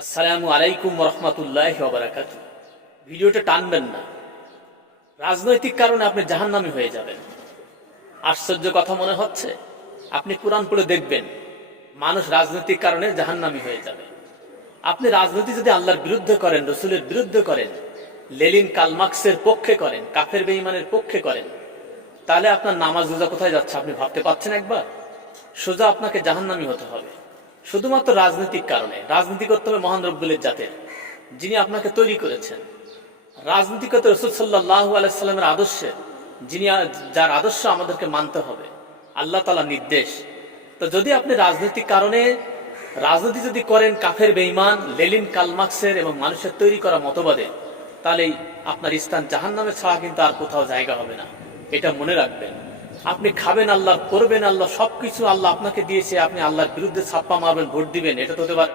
আসসালামু আলাইকুম রহমতুল্লাহি ওয়া বারাকাতুহু। ভিডিওটা টানবেন না, রাজনৈতিক কারণে আপনি জাহান্নামী হয়ে যাবেন। আশ্চর্য কথা মনে হচ্ছে? আপনি কোরআন পড়ে দেখবেন মানুষ রাজনৈতিক কারণে জাহান্নামী হয়ে যাবে। আপনি রাজনীতি যদি আল্লাহর বিরুদ্ধে করেন, রসুলের বিরুদ্ধে করেন, লেলিন কালমার্কসের পক্ষে করেন, কাফের বেঈমানের পক্ষে করেন, তাহলে আপনার নামাজ রোজা কোথায় যাচ্ছে আপনি ভাবতে পারছেন একবার? সোজা আপনাকে জাহান্নামী হতে হবে শুধুমাত্র রাজনৈতিক কারণে। রাজনীতি করতে হবে মহান রব্বুল জাতের, যিনি আপনাকে তৈরি করেছেন। রাজনীতি করতে রাসূল সাল্লাল্লাহু আলাইহি সাল্লামের আদর্শে, যার আদর্শ আমাদেরকে মানতে হবে, আল্লাহ তাআলা নির্দেশ। তো যদি আপনি রাজনৈতিক কারণে রাজনীতি যদি করেন কাফের বেঈমান লেলিন কালমার্কসের এবং মানুষের তৈরি করা মতবাদে, তাহলে আপনার স্থান জাহান্নামে ছাড়া কিন্তু আর কোথাও জায়গা হবে না। এটা মনে রাখবেন। আপনি খাবেন আল্লাহ, করবেন আল্লাহ, সবকিছু আল্লাহ আপনাকে দিয়েছে, আপনি আল্লাহর বিরুদ্ধে ছাপ্পা মারবেন, ভোট দিবেন, এটা তো হতে পারে